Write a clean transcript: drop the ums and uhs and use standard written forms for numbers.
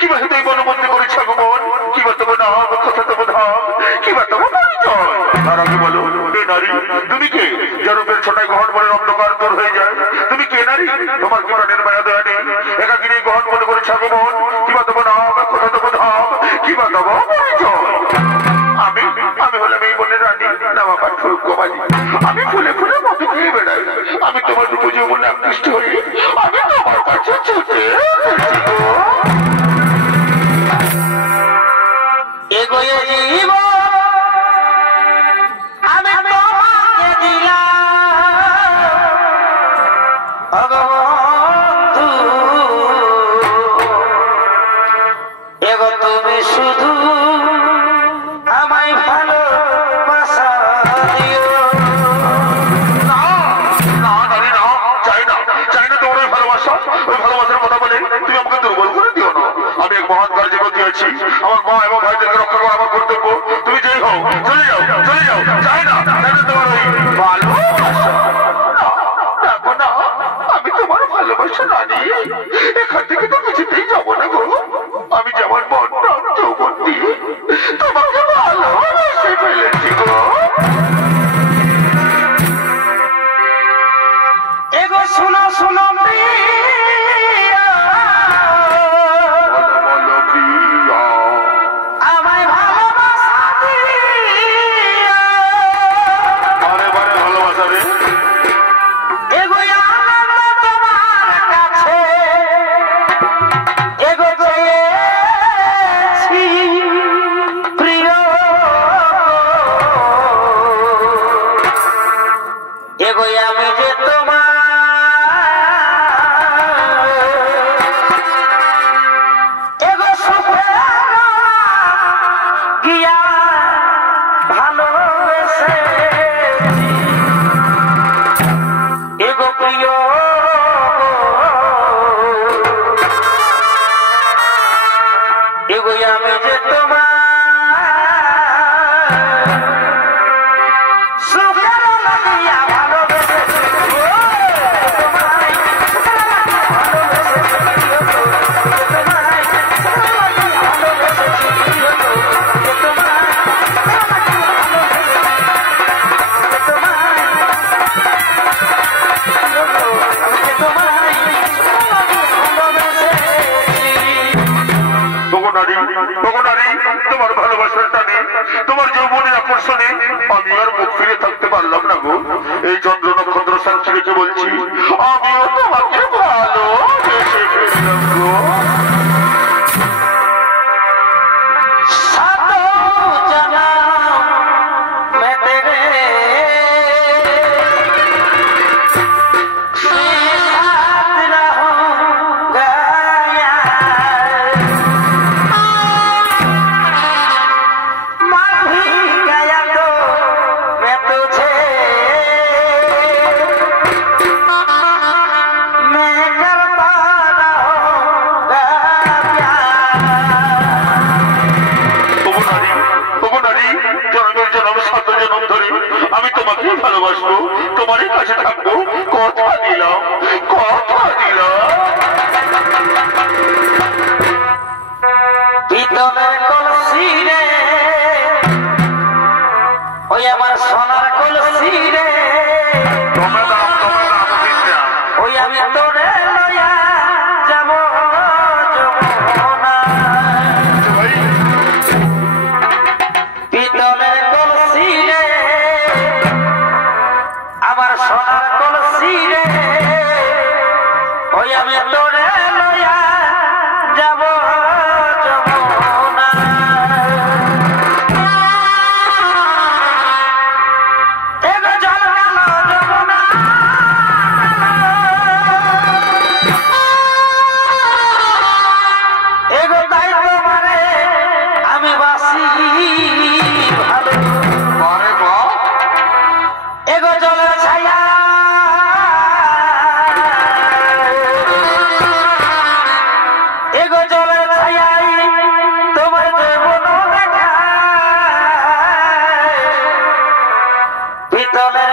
কিবা তুই বনবন্দি করেছ আগমন, কিবা তোমার নাম, কথা তোমার ধাম, কিবা তোমার পরিচয়। তার আগে বলো কে নারী, তুমি কে? জরুপের ছোটায় গ্রহণ বলে অন্ধকার দূর হয়ে যায়। তুমি কে নারী? তোমার কি প্রাণের মায়া দয়া নেই? একাকিনী গ্রহণ মনে করেছ আগমন, কিবা তোমার নাম, কথা তোমার ধাম, কিবা তোমার পরিচয়। আমি হলাম এই বনের রানী, নাম আমার সৌক্যবাদী। আমি ফুলে ফুলে মতো দিয়ে বেড়াই। আমি তোমার রূপ যৌবনে আকৃষ্ট হই। আমি তোমার কাছে ছুটে এগোয়ে জীব আমি তোমাকে দিলাম ভগবন্ধু, এগো তুমি শুধু আমায় ভালোবাসা দিও। চাই না তোমার ওই ভালোবাসা। ওই ভালোবাসার কথা বলে তুমি আমাকে দুর্বল করে দিও না। আমি এক মহান কার্যে গতি আছি। আমার মা এবং ভাইদেরকে রক্ষা করা আমার কর্তব্য। তুমি যেই হও চলে যাও, চলে যাও। চাই না তোমার ওই ভালোবাসা। দেখো না, আমি তোমার ভালোবাসা না নিয়ে এখান থেকে তো কিছুতেই যাবো না গো। আমি যেমন মনটা যৌবন দিয়ে তোমাকে ভালোবেসে ফেলেছি গো। এগো শোনো শোনো আমায় ভালোবাসা দিও। ভালোবাসা রে এগো আনন্দ তোমার কাছে এগো চেয়েছি প্রিয়, এগো আমি যে তোমার এগো সুখে গিয়া ভালোবেসে এগো প্রিয়, এগো আমি যে তোমার সুখের লাগিয়া ভালোবেসে তোমার ভালোবাসার টানে, তোমার যৌবনের আকর্ষণে আমি আর মুখ ফিরে থাকতে পারলাম না গো। এই চন্দ্র নক্ষত্র সাক্ষী রেখে বলছি, আমিও তোমাকে ভালোবেসে ফেললাম গো। আমি তোমাকে ভালোবাসবো, তোমারই কাছে থাকবো, কথা দিলাম, কথা দিলাম। পিতলের কলসি রে ওই আমার সোনার কলসি রে, ওই আমি তোরে লইয়া যাব যমুনা। পিতলের কলসি রে আমার সোনার কলসি রে, ওই আমি তোরে লইয়া যাব যমুনা। এগো জল গেল যমুনা, এগো তাই তোমারে আমি বাসি ভালো। এগো জলের ছায়া এগো জলের ছায়াই তোমার যৌবন দেখা, পিতলের